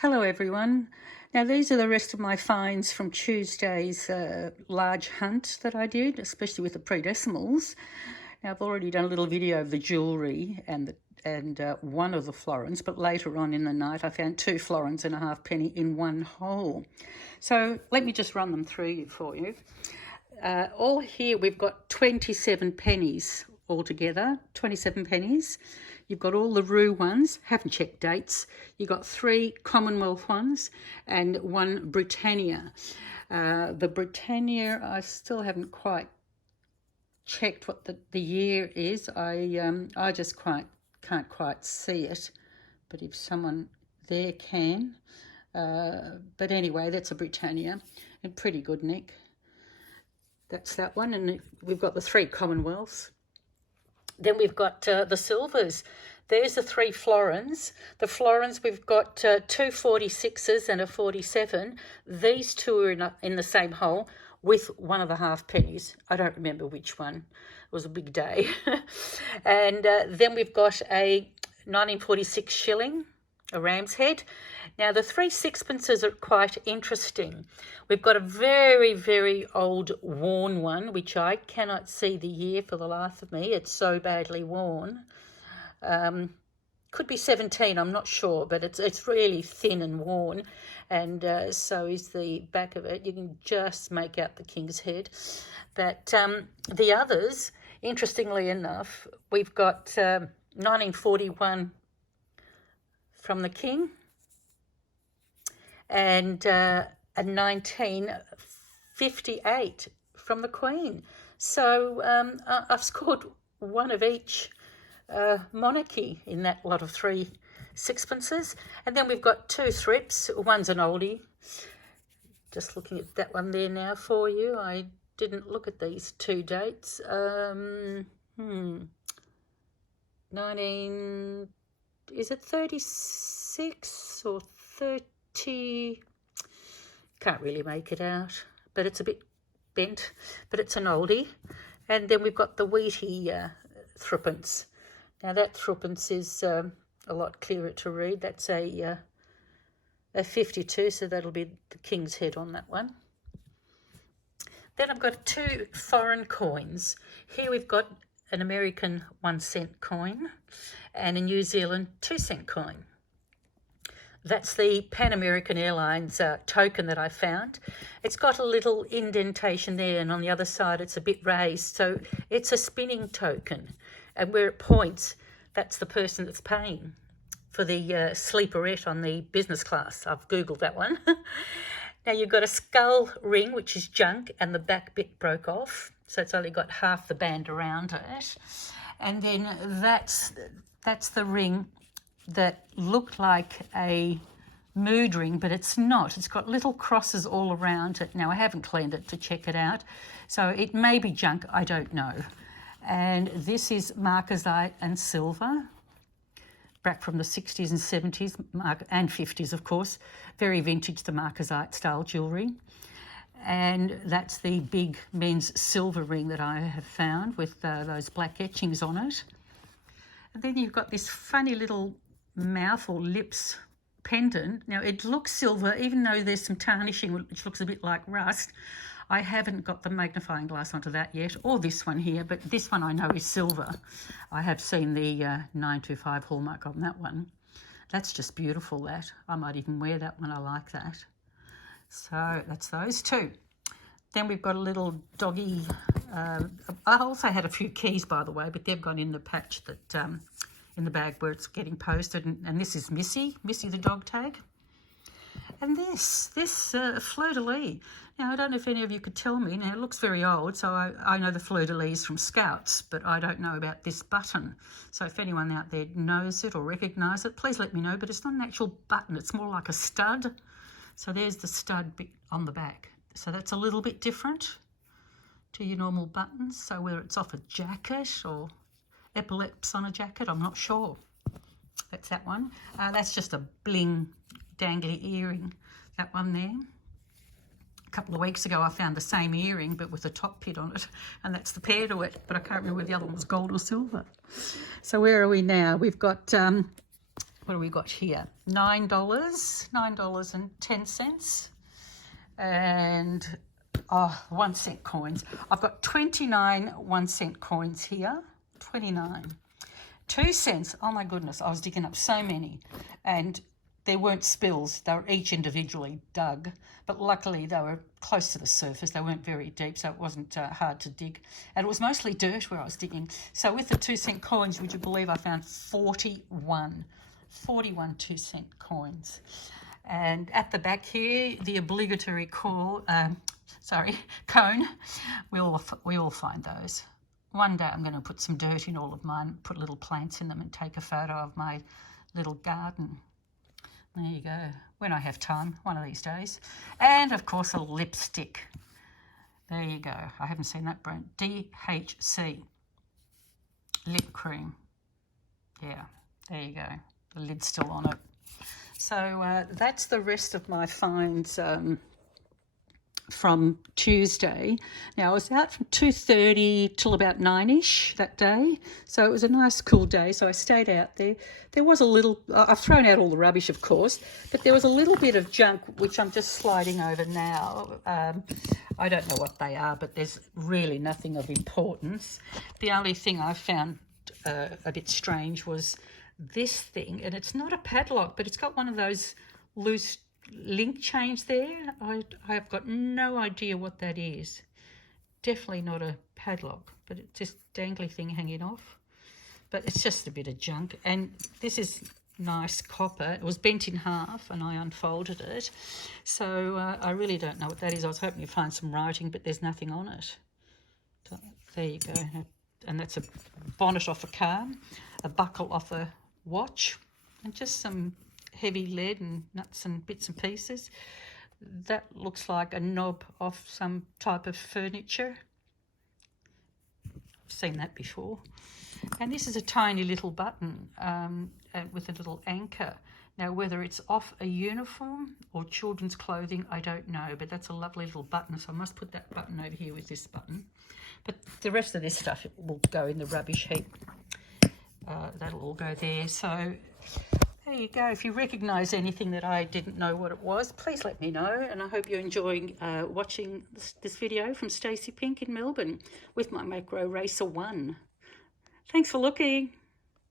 Hello everyone. Now these are the rest of my finds from Tuesday's large hunt that I did, especially with the pre-decimals. Now I've already done a little video of the jewellery and one of the florins, but later on in the night I found 2 florins and a half penny in one hole. So let me just run them through for you. All here we've got 27 pennies altogether, 27 pennies. You've got all the Roos ones, haven't checked dates. You've got 3 Commonwealth ones and 1 Brittania. The Brittania, I still haven't quite checked what the year is. I just can't quite see it, but if someone there can. But anyway, that's a Brittania, and pretty good neck. That's that one, and we've got the 3 Commonwealths. Then we've got the silvers. There's the 3 florins. The florins, we've got 2 46s and a 47. These 2 are in the same hole with one of the half pennies. I don't remember which one. It was a big day. And then we've got a 1946 shilling, a ram's head. Now the 3 sixpences are quite interesting. We've got a very, very old worn one, which I cannot see the year for the life of me. It's so badly worn. Could be 17, I'm not sure, but it's really thin and worn, and so is the back of it. You can just make out the king's head. But the others, interestingly enough, we've got 1941 from the king, and a 1958 from the queen. So I've scored one of each monarchy in that lot of 3 sixpences. And then we've got 2 thrips. One's an oldie. Just looking at that one there now for you. I didn't look at these 2 dates. 19... is it 36 or 30? Can't really make it out, but it's a bit bent, but it's an oldie. And then we've got the wheaty threepence. Now that threepence is a lot clearer to read. That's a 52, so that'll be the king's head on that one. Then I've got 2 foreign coins. Here we've got an American 1-cent coin and a New Zealand 2-cent coin. That's the Pan American Airlines token that I found. It's got a little indentation there, and on the other side it's a bit raised, so it's a spinning token. And where it points, that's the person that's paying for the sleeperette on the business class. I've Googled that one. Now you've got a skull ring, which is junk, and the back bit broke off, so it's only got half the band around it. And then that's the ring that looked like a mood ring, but it's not. It's got little crosses all around it. Now I haven't cleaned it to check it out, so it may be junk, I don't know. And this is markazite and silver, back from the 60s and 70s, and 50s of course. Very vintage, the markazite style jewellery. And that's the big men's silver ring that I have found with those black etchings on it. And then you've got this funny little mouth or lips pendant. Now it looks silver, even though there's some tarnishing which looks a bit like rust. I haven't got the magnifying glass onto that yet, or this one here, but this one I know is silver. I have seen the 925 hallmark on that one. That's just beautiful, that. I might even wear that one, I like that. So that's those 2. Then we've got a little doggy. I also had a few keys, by the way, but they've gone in the patch that in the bag where it's getting posted. And this is Missy the dog tag. And this fleur-de-lis. Now, I don't know if any of you could tell me. Now, it looks very old, so I know the fleur-de-lis from Scouts, but I don't know about this button. So if anyone out there knows it or recognises it, please let me know. But it's not an actual button. It's more like a stud. So there's the stud bit on the back. So that's a little bit different to your normal buttons. So whether it's off a jacket or epaulets on a jacket, I'm not sure. That's that one. That's just a bling dangly earring, that one there. A couple of weeks ago I found the same earring but with a top pit on it, and that's the pair to it, but I can't remember whether the other one was gold or silver. So where are we now? We've got what do we got here? $9.10. And 1 cent coins. I've got 29 1 cent coins here. 29. 2 cents. Oh my goodness, I was digging up so many. And there weren't spills. They were each individually dug. But luckily they were close to the surface. They weren't very deep, so it wasn't hard to dig. And it was mostly dirt where I was digging. So with the 2 cent coins, would you believe I found 41 2 cent coins. And at the back here, the obligatory cone. We all find those. One day I'm going to put some dirt in all of mine, put little plants in them and take a photo of my little garden. There you go, when I have time, one of these days. And of course a lipstick. There you go, I haven't seen that brand. DHC lip cream. Yeah, there you go, the lid's still on it. So that's the rest of my finds from Tuesday. Now I was out from 2:30 till about 9ish that day, so it was a nice cool day, so I stayed out there. There was a little, I've thrown out all the rubbish of course, but there was a little bit of junk which I'm just sliding over now. I don't know what they are, but there's really nothing of importance. The only thing I found a bit strange was this thing, and it's not a padlock, but it's got one of those loose link chains there. I have got no idea what that is. Definitely not a padlock, but it's just dangly thing hanging off. But it's just a bit of junk. And this is nice copper. It was bent in half and I unfolded it. So I really don't know what that is. I was hoping to find some writing, but there's nothing on it. So, there you go. And that's a bonnet off a car, a buckle off a watch, and just some heavy lead and nuts and bits and pieces. That looks like a knob off some type of furniture. I've seen that before. And this is a tiny little button with a little anchor. Now whether it's off a uniform or children's clothing, I don't know, but that's a lovely little button, so I must put that button over here with this button. But the rest of this stuff will go in the rubbish heap. That'll all go there. So there you go. If you recognise anything that I didn't know what it was, please let me know. And I hope you're enjoying watching this video from Stacey Pink in Melbourne with my Makro Racer 1. Thanks for looking.